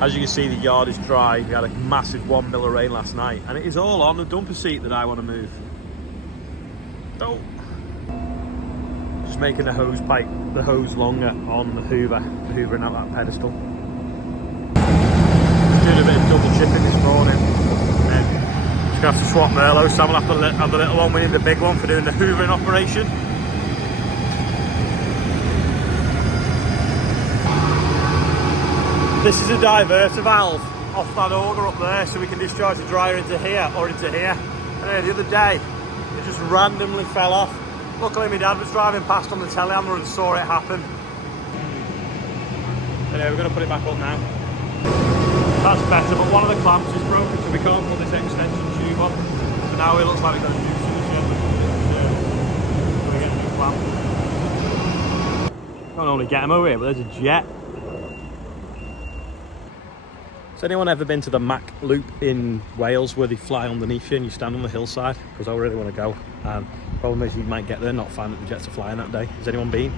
As you can see, the yard is dry. We had a massive 1 mil of rain last night, and it is all on the dumper seat that I want to move. Don't. Just making the hose pipe, the hose longer on the Hoover, hoovering out that pedestal. Just doing a bit of double chipping this morning. And then just gonna have to swap Merlot. Sam will have to have the little one, we need the big one for doing the hoovering operation. This is a diverter valve off that auger up there, so we can discharge the dryer into here or into here. And the other day, it just randomly fell off. Luckily my dad was driving past on the telehandler and saw it happen. Anyway, we're going to put it back up now. That's better, but one of the clamps is broken, so we can't put this extension tube on. So now it looks like we've got to do something. We're going to get a new clamp. Can't only get them over here, but there's a jet. Has anyone ever been to the Mac Loop in Wales where they fly underneath you and you stand on the hillside? Because I really want to go. Problem is you might get there and not find that the jets are flying that day. Has anyone been?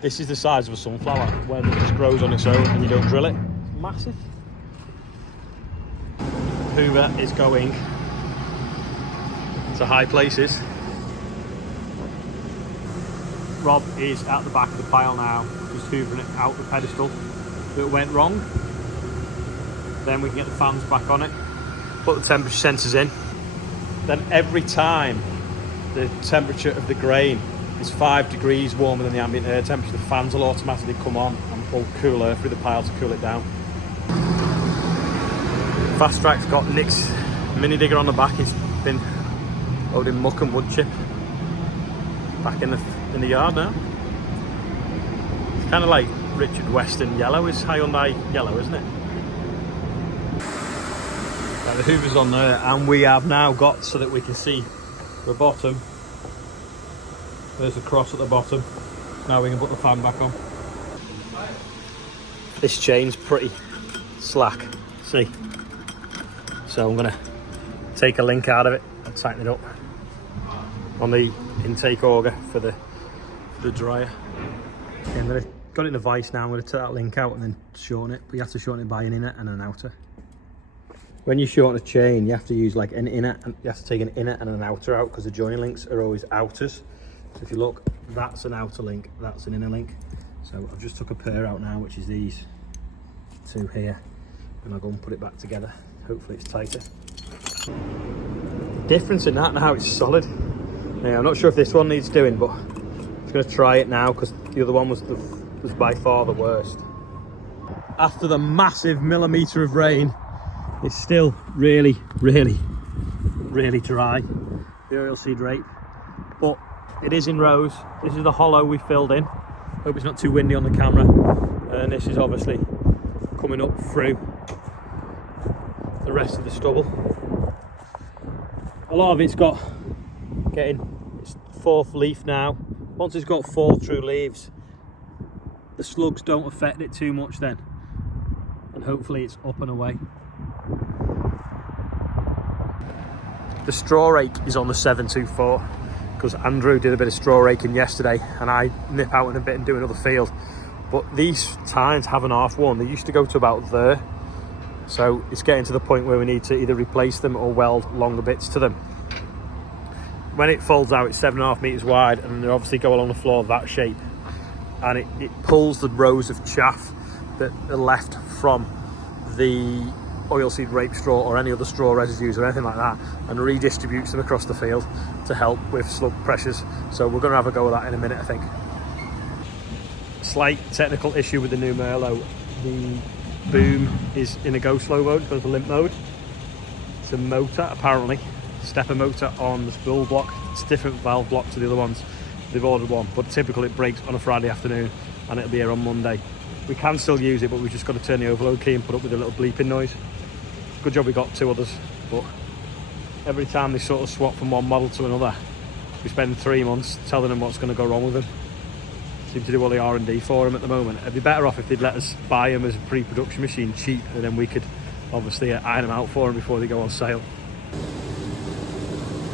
This is the size of a sunflower when it just grows on its own and you don't drill it. It's massive. Hoover is going to high places. Rob is at the back of the pile now, just hoovering it out the pedestal that went wrong. Then we can get the fans back on it, put the temperature sensors in. Then every time the temperature of the grain is 5 degrees warmer than the ambient air temperature, the fans will automatically come on and pull cool air through the pile to cool it down. Fastrack's got Nick's mini digger on the back. He's been loading muck and wood chip back in the yard now. It's kind of like Richard Weston yellow is Hyundai yellow, isn't it? The Hoover's on there, and we have now got so that we can see the bottom. There's a cross at the bottom. Now we can put the fan back on. This chain's pretty slack, see? So I'm gonna take a link out of it and tighten it up on the intake auger for the dryer. Okay, I'm gonna got it in a vise now. I'm gonna take that link out and then shorten it. But you have to shorten it by an inner and an outer. When you shorten a chain, you have to use like an inner, and you have to take an inner and an outer out because the joining links are always outers. So if you look, that's an outer link, that's an inner link. So I've just took a pair out now, which is these two here, and I'll go and put it back together. Hopefully it's tighter. Difference in that now, it's solid. Now, I'm not sure if this one needs doing, but I'm just going to try it now because the other one was by far the worst. After the massive millimetre of rain, it's still really, really, really dry, the oilseed rape, but it is in rows. This is the hollow we filled in. Hope it's not too windy on the camera. And this is obviously coming up through the rest of the stubble. A lot of it's got its fourth leaf now. Once it's got 4 true leaves, the slugs don't affect it too much then. And hopefully it's up and away. The straw rake is on the 724 because Andrew did a bit of straw raking yesterday and I nip out in a bit and do another field. But these tines have an half one. They used to go to about there. So it's getting to the point where we need to either replace them or weld longer bits to them. When it folds out, it's 7.5 meters wide and they obviously go along the floor that shape. And it pulls the rows of chaff that are left from the oilseed rape straw or any other straw residues or anything like that and redistributes them across the field to help with slug pressures. So we're going to have a go with that in a minute, I think. Slight technical issue with the new Merlot. The boom is in a go slow mode, goes to limp mode. It's a motor apparently, stepper motor on the spool block. It's a different valve block to the other ones. They've ordered one, but typically it breaks on a Friday afternoon and it'll be here on Monday. We can still use it, but we've just got to turn the overload key and put up with a little bleeping noise. Good job we got 2 others, but every time they sort of swap from one model to another, we spend 3 months telling them what's going to go wrong with them. Seem to do all the R&D for them at the moment. It'd be better off if they'd let us buy them as a pre-production machine cheap, and then we could obviously iron them out for them before they go on sale.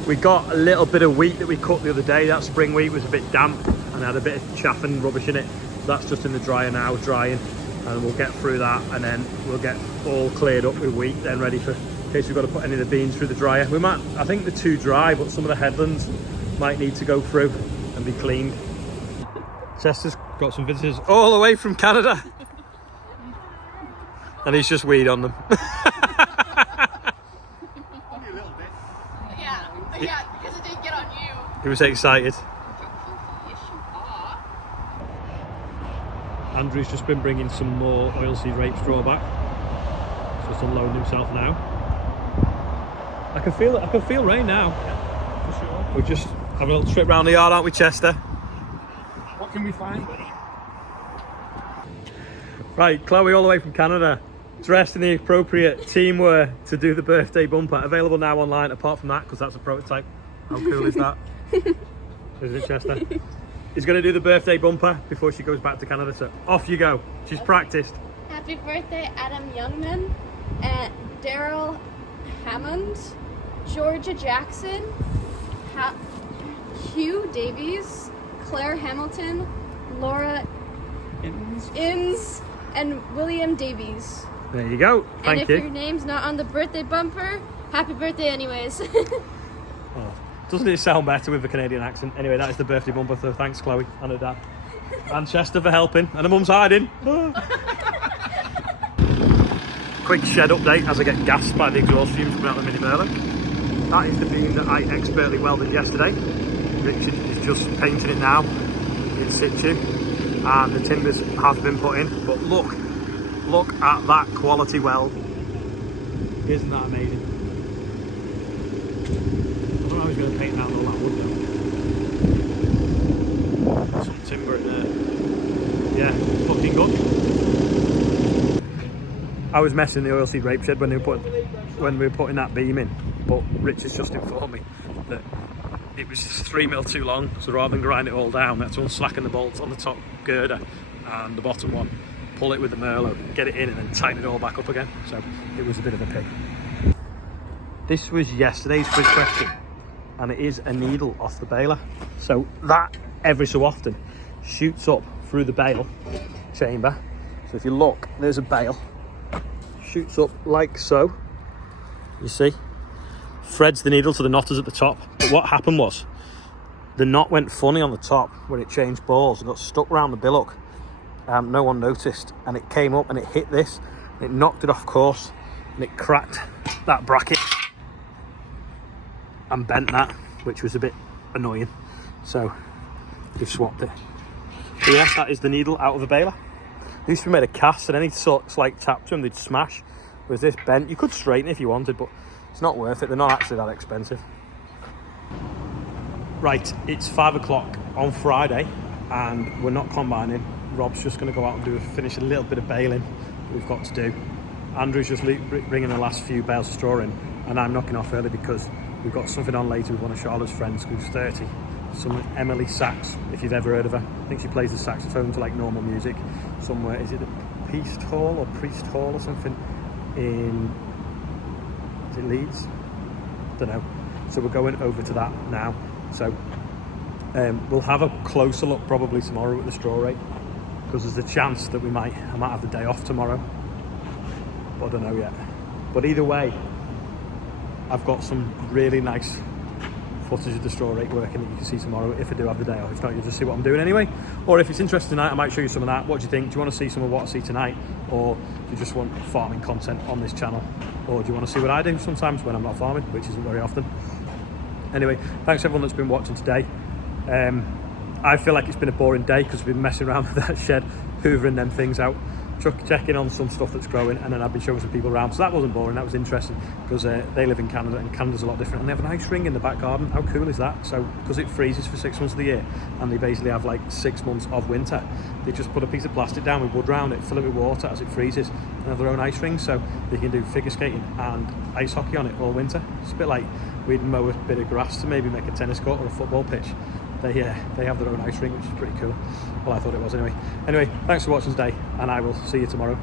We got a little bit of wheat that we cut the other day. That spring wheat was a bit damp and had a bit of chaff and rubbish in it. So that's just in the dryer now, drying. and we'll get through that, and then we'll get all cleared up with wheat, then ready for in case we've got to put any of the beans through the dryer. We might, I think they're too dry, but some of the headlands might need to go through and be cleaned. Chester's got some visitors all the way from Canada, and he's just weed on them. Only a little bit. Yeah, because it didn't get on you. He was excited. Yes, you are. Andrew's just been bringing some more oilseed rape straw back. He's just unloading himself now. I can feel it. I can feel rain now. Yeah, for sure. We're just having a little trip round the yard, aren't we, Chester? What can we find, buddy? Right, Chloe all the way from Canada, dressed in the appropriate team wear to do the birthday bumper. Available now online, apart from that, because that's a prototype. How cool is that? Isn't it, Chester? He's going to do the birthday bumper before she goes back to Canada, so off you go. She's practiced. Happy birthday, Adam Youngman, and Daryl Hammond, Georgia Jackson, Hugh Davies, Claire Hamilton, Laura Inns, and William Davies. There you go. Thank and if you. your name's not on the birthday bumper, happy birthday anyways. Oh, doesn't it sound better with the Canadian accent? Anyway, that is the birthday bumper, so thanks Chloe and her dad. And Chester for helping, and her mum's hiding. Quick shed update as I get gassed by the exhaust fumes coming out of the mini Merlot. That is the beam that I expertly welded yesterday. Richard is just painting it now in situ, and the timbers have been put in. But look at that quality weld. Isn't that amazing? I don't know how he's going to paint out all that wood though. Some timber in there. Yeah, looking good. I was messing the oilseed rape shed when we were putting that beam in, but Richard's just informed me that it was 3 mil too long, so rather than grind it all down, we had to unslacken the bolts on the top girder and the bottom one, pull it with the Merlot, get it in, and then tighten it all back up again. So it was a bit of a pig. This was yesterday's quiz question, and it is a needle off the baler. So that every so often shoots up through the bale chamber. So if you look, there's a bale, shoots up like so, you see, threads the needle to the knotters at the top. But what happened was the knot went funny on the top when it changed balls and got stuck around the billock. No one noticed, and it came up and it hit this, and it knocked it off course, and it cracked that bracket and bent that, which was a bit annoying. So we've swapped it. So yeah, that is the needle out of the baler. It used to be made of cast, and any slight tap to them they'd smash. Whereas this bent, you could straighten it if you wanted, but it's not worth it. They're not actually that expensive. Right, it's 5 o'clock on Friday, and we're not combining. Rob's just going to go out and finish a little bit of baling that we've got to do. Andrew's just bringing the last few bales of straw in, and I'm knocking off early because we've got something on later with one of Charlotte's friends who's 30. Some Emily Sax, if you've ever heard of her. I think she plays the saxophone to like normal music somewhere. Is it the Priest Hall or something in, is it Leeds? Don't know. So we're going over to that now. So we'll have a closer look probably tomorrow at the straw rate, because there's a chance that I might have the day off tomorrow, but I don't know yet. But either way, I've got some really nice footage of the straw rake working that you can see tomorrow if I do have the day off. If not, you'll just see what I'm doing anyway. Or if it's interesting tonight, I might show you some of that. What do you think? Do you want to see some of what I see tonight, or do you just want farming content on this channel? Or do you want to see what I do sometimes when I'm not farming, which isn't very often? Anyway, thanks everyone that's been watching today. I feel like it's been a boring day because we've been messing around with that shed, hoovering them things out, checking on some stuff that's growing, and then I've been showing some people around. So that wasn't boring, that was interesting, because they live in Canada, and Canada's a lot different, and they have an ice ring in the back garden. How cool is that? So because it freezes for 6 months of the year, and they basically have like 6 months of winter, they just put a piece of plastic down with wood around it, fill it with water as it freezes, and have their own ice ring, so they can do figure skating and ice hockey on it all winter. It's a bit like we'd mow a bit of grass to maybe make a tennis court or a football pitch. They have their own ice ring, which is pretty cool. Well, I thought it was anyway. Anyway, thanks for watching today, and I will see you tomorrow.